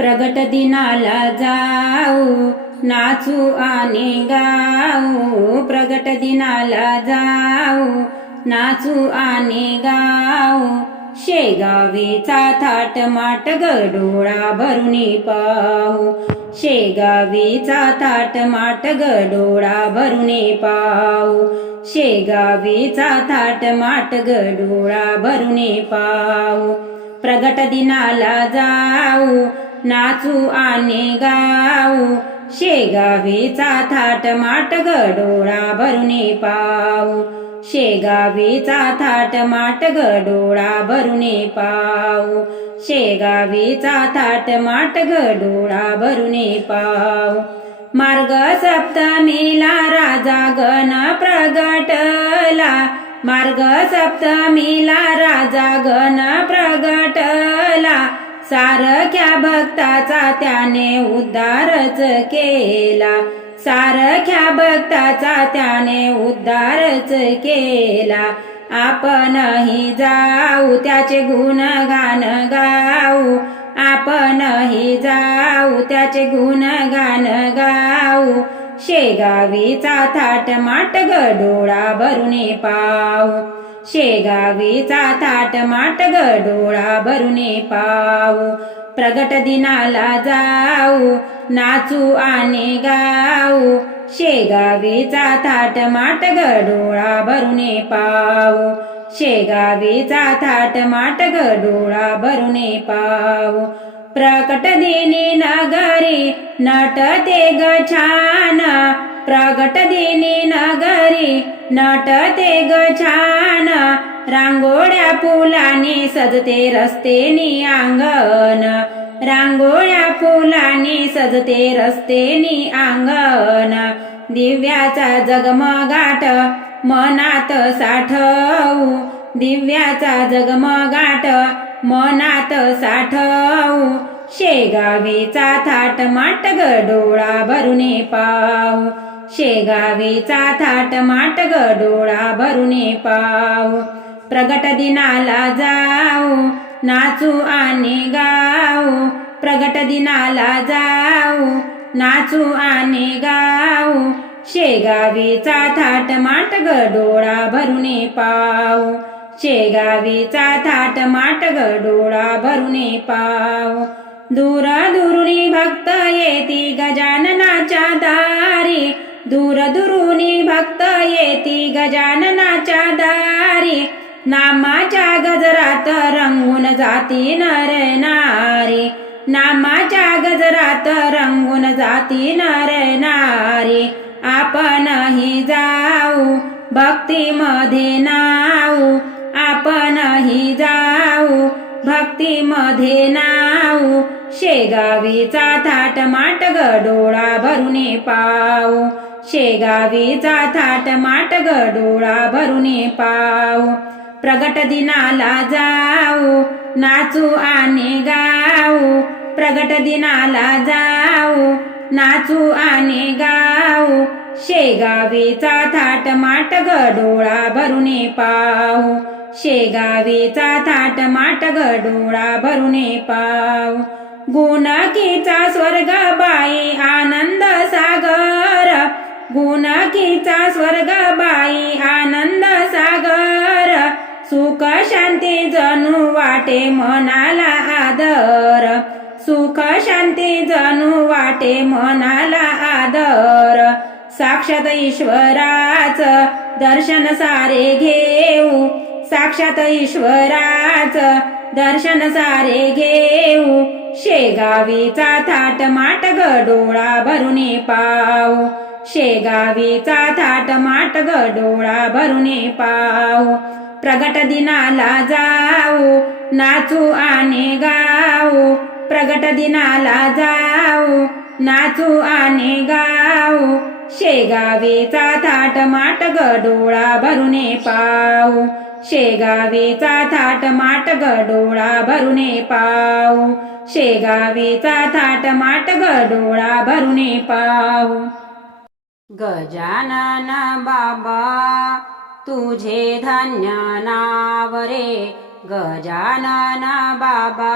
प्रगट दिनाला जाऊ नाचू आणि गाऊ, प्रगट दिनाला जाऊ नाचू आणि गाऊ, शेगावीचा थाटमाट गडोळा भरुनी पाहू, शेगावीचा थाटमाट गडोळा भरुनी पाहू, शेगावीचा थाटमाट गडोळा भरुनी पाहू, प्रगट दिनाला जाऊ नाचू आणि गाऊ, शेगावीचा थाटमाट गडोळा भरुनी पाहू, शेगावीचा थाटमाट गडोळा भरुनी पाहू, शेगावीचा थाटमाट गडोळा भरुनी पाहू, मार्ग सप्तमीला राजा गण प्रगटला, मार्ग सप्तमीला राजा गण प्रगटला, सारख्या भक्ताचा त्याने उद्धारच केला, सारख्या भक्ताचा त्याने उद्धारच केला, आपणही जाऊ त्याचे गुणगान गाऊ, आपणही जाऊ त्याचे गुणगान गाऊ, शेगावीचा थाटमाट गडोळा भरुनी पाहू, शेगावीचा थाटमाट गडोळा भरुनी पाहू, प्रगट दिनाला जाऊ नाचू आणि गाऊ, शेगावीचा थाटमाट गडोळा भरुनी पाहू, शेगावीचा थाटमाट गडोळा भरुनी पाहू, प्रकट दिनी नगरी नटते ग छान, प्रगट दिनी नगरी नटते ग छान, रांगोळ्या फुलांनी सजते रस्तेनी अंगण, रांगोळ्या फुलांनी सजते रस्तेनी अंगण, दिव्याचा जगमगाट मनात साठवू, दिव्याचा जगमगाट मनात साठवू, शेगावीचा थाटमाट गडोळा भरुनी पाहू, शेगावीचा थाटमाट गडोळा भरुनी पाहू, प्रगट दिनाला जाऊ नाचू आणि गाऊ, प्रगट दिनाला जाऊ नाचू आणि गाऊ, शेगावीचा थाटमाट गडोळा भरुनी पाहू, शेगावीचा थाटमाट गडोळा भरुनी पाहू, दूर दुरुनी भक्त येती गजाननाच्या दारी, दूर दुरुनी भक्त येती गजाननाच्या दारी, नामाच्या गजरात रंगून जाती नर नारी, नामाच्या गजरात रंगून जाती नर नारी, आपणही जाऊ भक्तीमध्ये नाऊ, आपणही जाऊ भक्तीमध्ये नाऊ, शेगावीचा थाटमाट गडोळा भरुनी पाहू, शेगावीचा थाटमाट गडोळा भरुनी पाहू, प्रगट दिनाला जाऊ नाचू आणि गाऊ, प्रगट दिनाला जाऊ नाचू आणि गाऊ, शेगावीचा थाटमाट गडोळा भरुनी पाहू, शेगावीचा थाटमाट गडोळा भरुनी पाहू, गुणकीचा स्वर्ग बाई आनंद सागर, गुणकीचा स्वर्ग बाई आनंद सागर, सुख शांती जणू वाटे मनाला आदर, सुख शांती जणू वाटे मनाला आदर, साक्षात ईश्वराच दर्शन सारे घेऊ, साक्षात ईश्वराच दर्शन सारे घेऊ, शेगावीचा थाटमाट गडोळा भरुनी पाहू, शेगावीचा थाटमाट गडोळा भरुनी पाहू, प्रगट दिनाला जाऊ नाचू आणि गाऊ, प्रगट दिनाला जाऊ नाचू आणि गाऊ, शेगावीचा थाटमाट गडोळा भरुनी पाहू, शेगावीचा थाटमाट गडोळा भरुनी पाहू, शेगावीचा थाटमाट गडोळा भरुनी पाहू, गजानन बाबा तुझे धन्य नाव रे, गजानन बाबा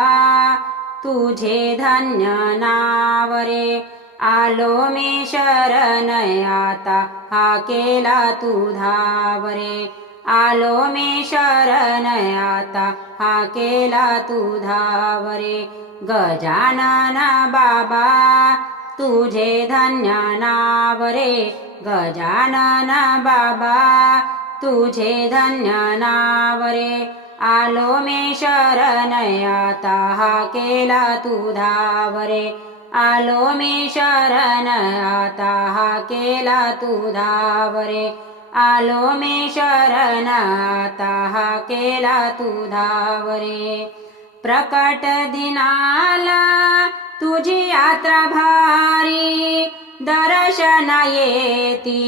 तुझे धन्य नाव रे. आलो मी शरण आता हा केला तू धाव रे. आलो मी शरण आता हा केला तू धाव रे. गजानन बाबा तुझे धन्य नाव रे. गजानन बाबा तुझे धन्य नाव रे. आलो मी शरण आता हा केला तू धाव रे. आलो मी शरण आता हा केला तू धाव रे. आलो मी शरण आता हा केला तू धाव रे. प्रकट दिनाला तुझी यात्रा भारी. दर्शन येती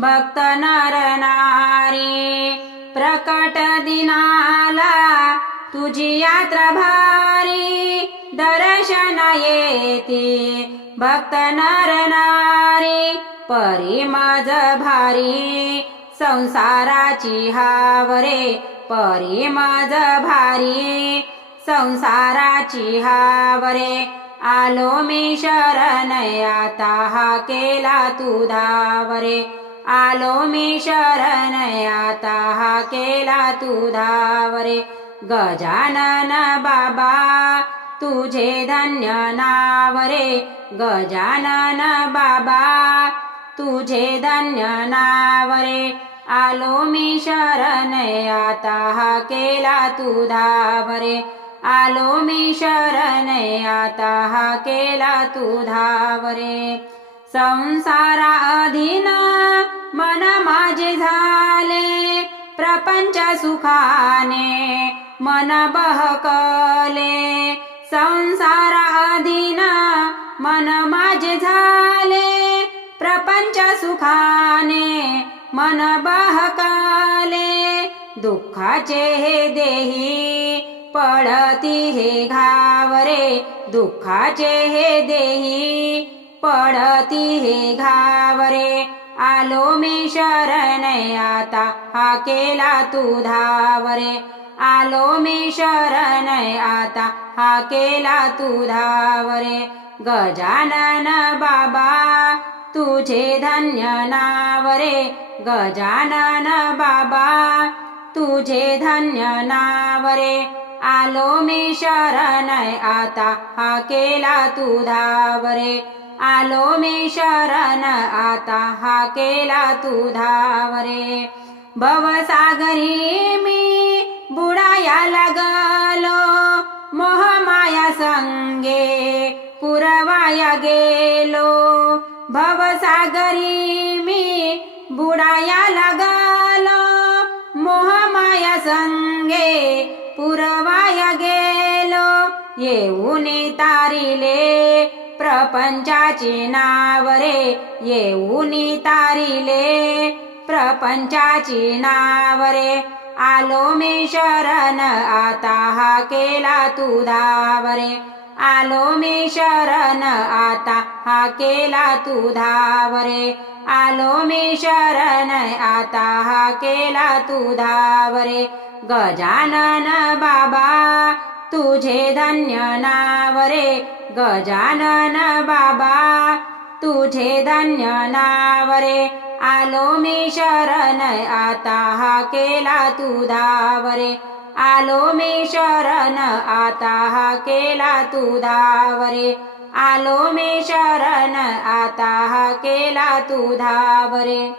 भक्त नर नारी. प्रकट दिनाला तुझी यात्रा भारी. दर्शन येती भक्त नर नारी. परी मज भारी संसाराची हाव रे. परी मज भारी संसाराची हाव रे. आलो मी शरण आता हा केला तू धाव रे. आलो मी शरण आता हा केला तू धाव रे. गजानन बाबा तुझे धन्य नाव रे. गजानन बाबा तुझे धन्य नाव रे. आलो मी शरण आता हा केला तू धाव रे. आलो मी शरण आता हा केला तू धाव रे. संसारा अधीन मन माझे झाले. प्रपंच सुखाने मन बहकले. संसारा अधीन मन माझे झाले. प्रपंच सुखाने मन बहकले. दुःखाचे हे देही पडती हे घाव रे. दुःखाचे हे देही पडती हे घाव रे. आलो मी शरण आता हा केला तू धाव रे. आलो मी शरण आता हा केला तू धाव रे. गजानन बाबा तुझे धन्य नाव रे. गजानन बाबा तुझे धन्य नाव रे. आलो मी शरण आता हा केला तू धाव रे. आलो मी शरण आता हा केला तू धाव रे. भवसागरी मी बुडाया लागलो. मोहमाया संगे पुरवाया गेलो. भवसागरी मी बुडाया लागलो. मोहमाया संगे पुरवाया गेलो. येऊन तारिले प्रपंचाची नाव रे. येऊन तारिले प्रपंचाची नाव रे. आलो मी शरण आता हा केला तू धाव रे. आलो मी शरण आता हा केला तू धाव रे. आलो मी शरण आता हा केला तू धाव रे. गजानन बाबा तुझे धन्य नाव रे. गजानन बाबा तुझे धन्य नाव रे. आलो मी शरण आता हा केला तू धाव रे. आलो मी शरण आता हा केला तू धाव रे. आलो मी शरण आता हा केला तू धाव रे.